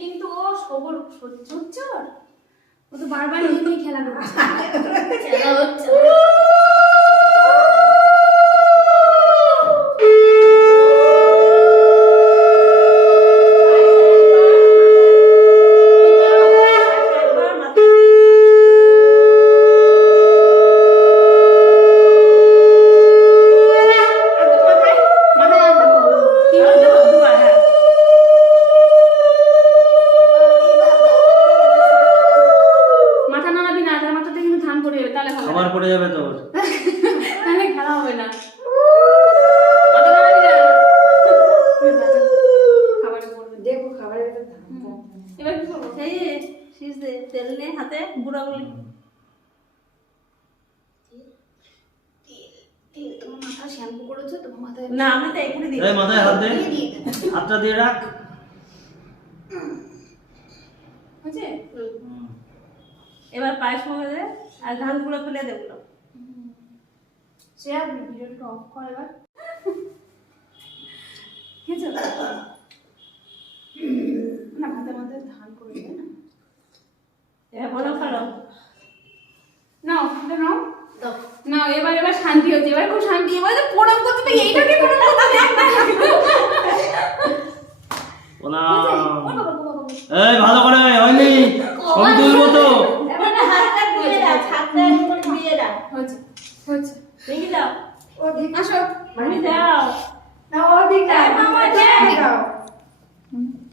কিন্তু ও সবর সহ্যর ও তো বারবার নিয়ে খেলা করছে খেলা হচ্ছে খাবার পড়ে যাবে তোর তাহলে খেলা হবে না খাবারে পড়বে দেখো খাবারের এবার কি করবো এই শীষ দে তেল নে হাতে বুড়া বলি তেল তোমার মাথা শ্যাম্পু করেছো তোমার মাথায় না আমি তো এখানে দিই এই মাথায় হাত দে হাতটা দিয়ে রাখ হয়েছে এবার পায়েস হবে দে আর ধান গুঁড়ো ফেলে দে ওগুলো সে আর ভিডিওটা অফ কর এবার খেয়েছো না ভাতের মধ্যে ধান করে দেয় না এবার বলো ফেলো নাও এটা নাও নাও এবার শান্তি হচ্ছে এবার খুব শান্তি এবার তো প্রণাম করতে তো এইটাকে প্রণাম করতে এই ভালো করে হয়নি ছবি তুলবো তো এবার না হাতটা দিয়ে দাও হাতটা করে দিয়ে দাও হচ্ছে হচ্ছে দেখি দাও ও দিক আসো আমি দাও না ও দিক মামা দাও